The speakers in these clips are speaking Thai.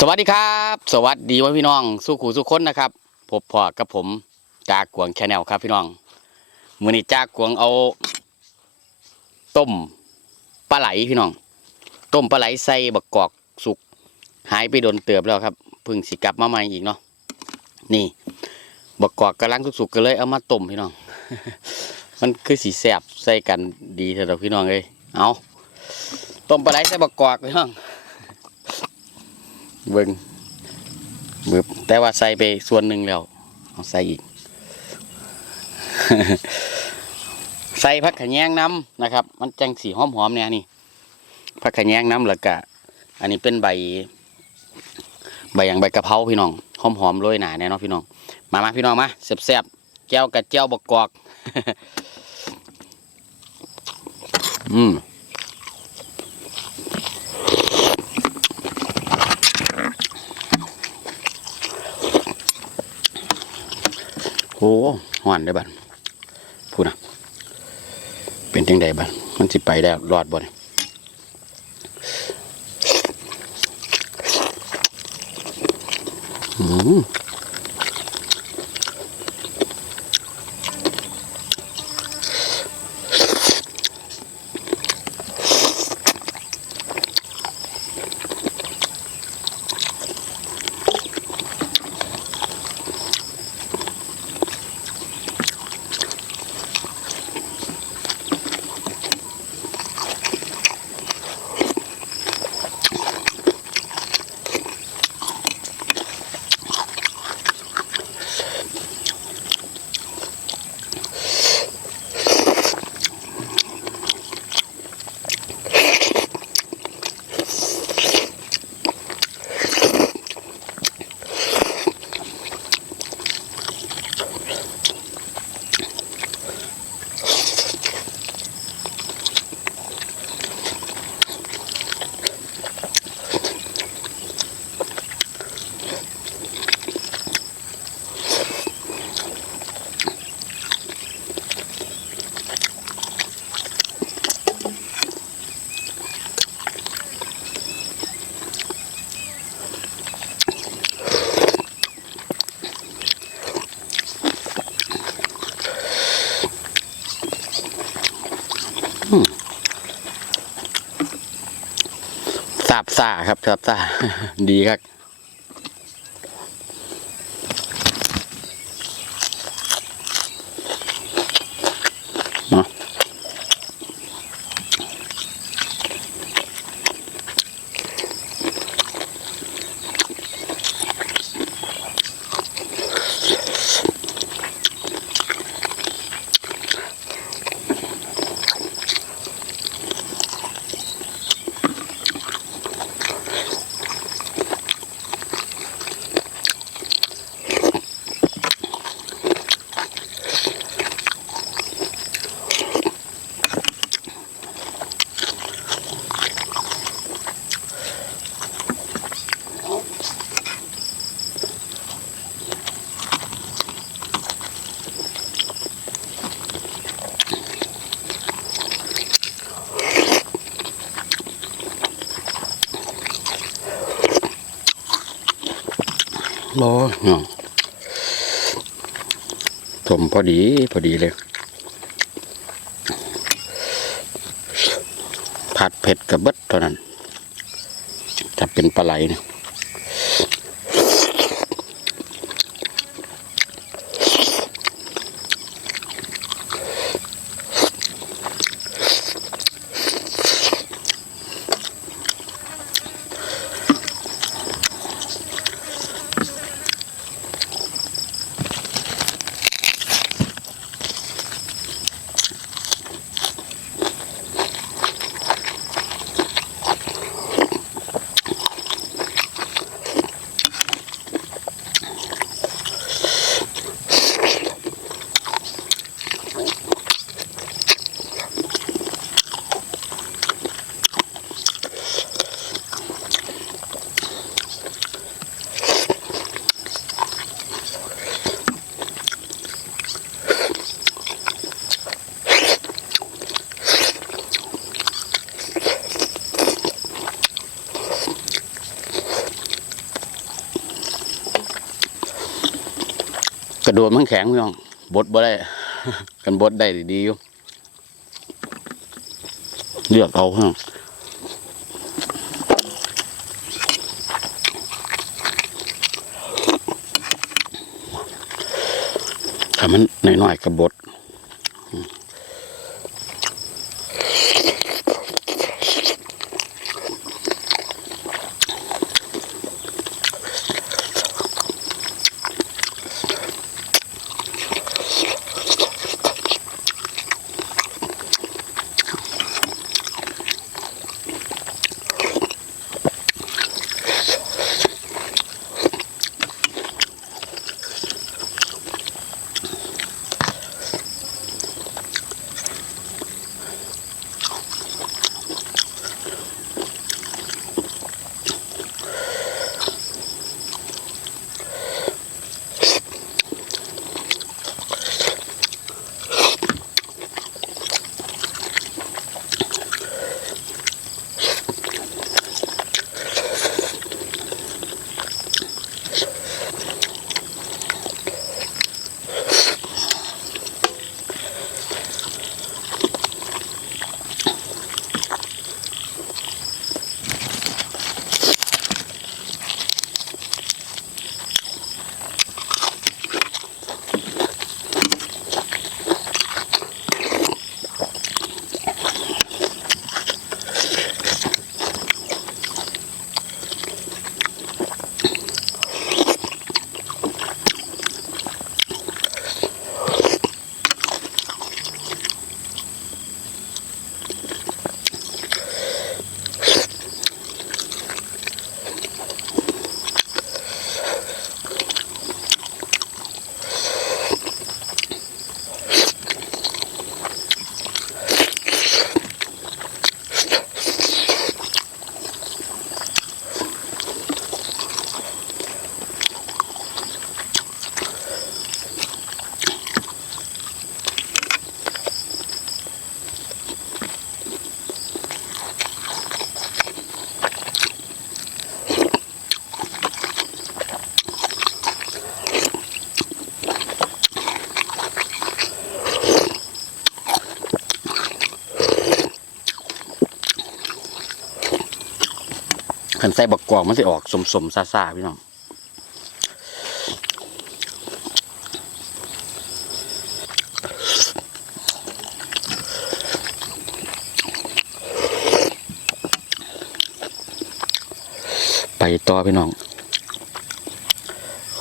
สวัสดีครับ สวัสดีว่าพี่น้องสู้ขู่สู้คนนะครับพบพอกับผมจากกวงแชนแนลครับพี่น้องมือนี้จากกวงเอา ต้มปลาไหลพี่น้อง ต้มปลาไหลใส่บักกอกสุก หายไปโดนเติบแล้วครับพึ่งสิกลับมาใหม่อีกเนาะนี่บักกอกกำลังสุกๆก็เลยเอามาต้มพี่น้อง มันคือสีแสบใส่กันดีเถอะพี่น้องเลยเอาต้มปลาไหลใส่บักกอกพี่น้อง เบิ่งเบิบแต่ว่าใส่ไปส่วนหนึ่งแล้วเอาใส่อีก ใส่ผักขะแยงน้ำนะครับ มันจังสีหอมๆเนี่ยนี่ผักขะแยงน้ำแล้วก็อันนี้เป็นใบ ใบอย่างใบกะเพราพี่น้องหอมๆโรยหนาแน่นาะพี่น้อง มามาพี่น้องมาแซ่บๆแก้วกับแก้วบกกอก อืม โอ้หวานได้บัดพูดนะเป็นจังใดบัดมันสิไปได้รอดบ่เนี่ยอืม ซ่าครับสาบซ่าดีครับ เนาะ โอ้ยเนาะถมพอดีพอดีเลย ผัดเผ็ดกับเบิดเท่านั้น จะเป็นปลาไหลเนี่ย กระโดดมันแข็งพี่น้องบดบ่ได้ กันบดได้ดีอยู่เลือกเอาพี่น้องถ้ามันน้อยๆกระบด ขันใส่บักกอกมันสิออกสมสมซาซาพี่น้องไปต่อพี่น้อง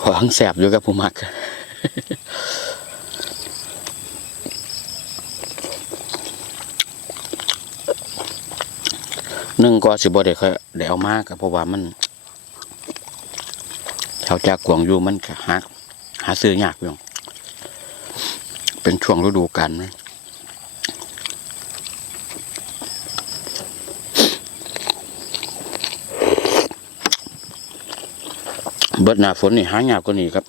หวังแสบอยู่กับผู้มัก หนึ่งก็สิบ่ได้ค่อยได้เอามากเพราะว่ามันแถวจากกวงอยู่มันหาหาซื้อยากอยู่เป็นช่วงฤดูกาลนะเบิดหน้าฝนนี่หายากกว่านี้ครับ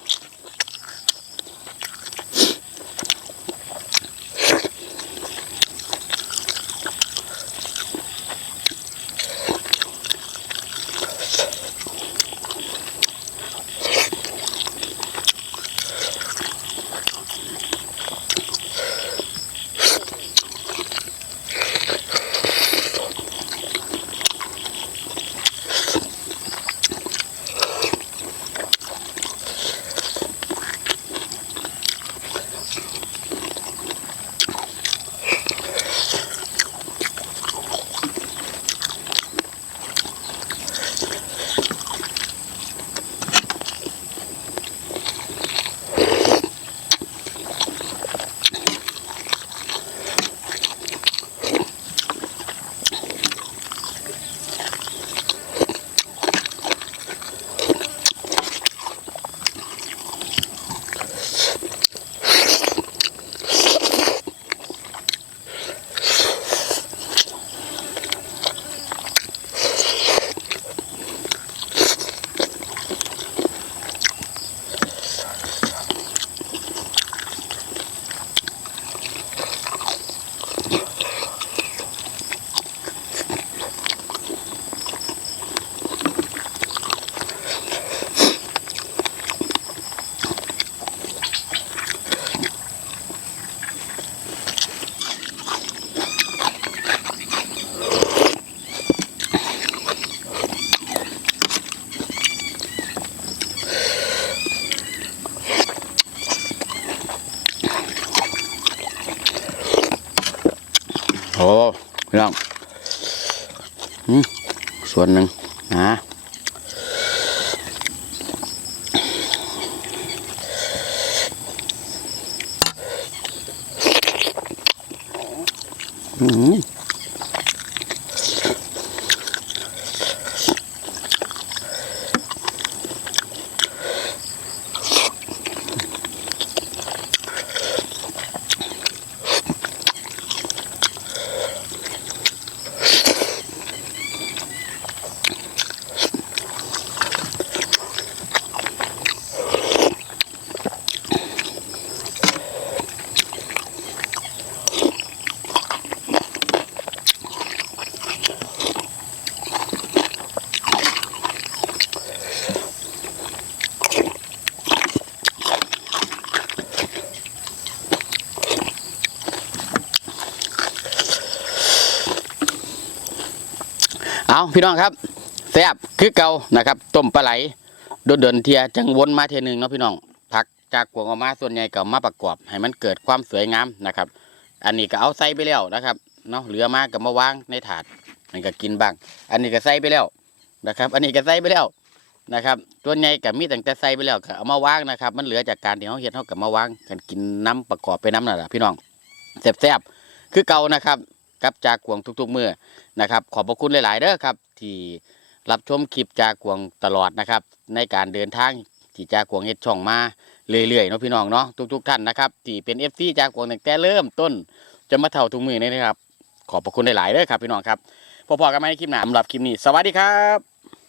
โอ้พี่น้องส่วนหนึ่งนะ เอาพี่น้องครับแซ่บคือเก่านะครับ ต้มปลาไหลโดดเดินเทียจังวนมาเทียหนึงเนาะพี่น้องผักจากกวงออกมาส่วนใหญ่ก็มาประกอบ ให้มันเกิดความสวยงามนะครับ อันนี้ก็เอาใส่ไปแล้วนะครับเนาะเหลือมากก็มาวางในถาดมันก็กินบ้าง อันนี้ก็ใส่ไปแล้วนะครับ อันนี้ก็ใส่ไปแล้วนะครับส่วนใหญ่ก็มีตั้งแต่ใส่ไปแล้วก็เอามาวางนะครับ มันเหลือจากการที่เขาเฮ็ดเขาก็มาวางกันกินน้ำประกอบไปน้ำนั่นแหละพี่น้องแซ่บๆคือเก่านะครับ กับจากกวงทุกๆมือนะครับ ขอบพระคุณหลาย ๆเด้อครับ ที่รับชมคลิปจากกวงตลอดนะครับ ในการเดินทางที่จากกวงเฮ็ดช่องมาเรื่อยๆเนาะพี่น้องเนาะทุก ๆ ท่านนะครับที่เป็นเอฟซีจากกวงตั้งแต่เริ่มต้นจะมาเท่าทุกมือนี่นะครับ ขอบพระคุณหลายๆเด้อครับพี่น้องครับพบๆกันใหม่ในคลิปหน้าสำหรับคลิปนี้ สวัสดีครับ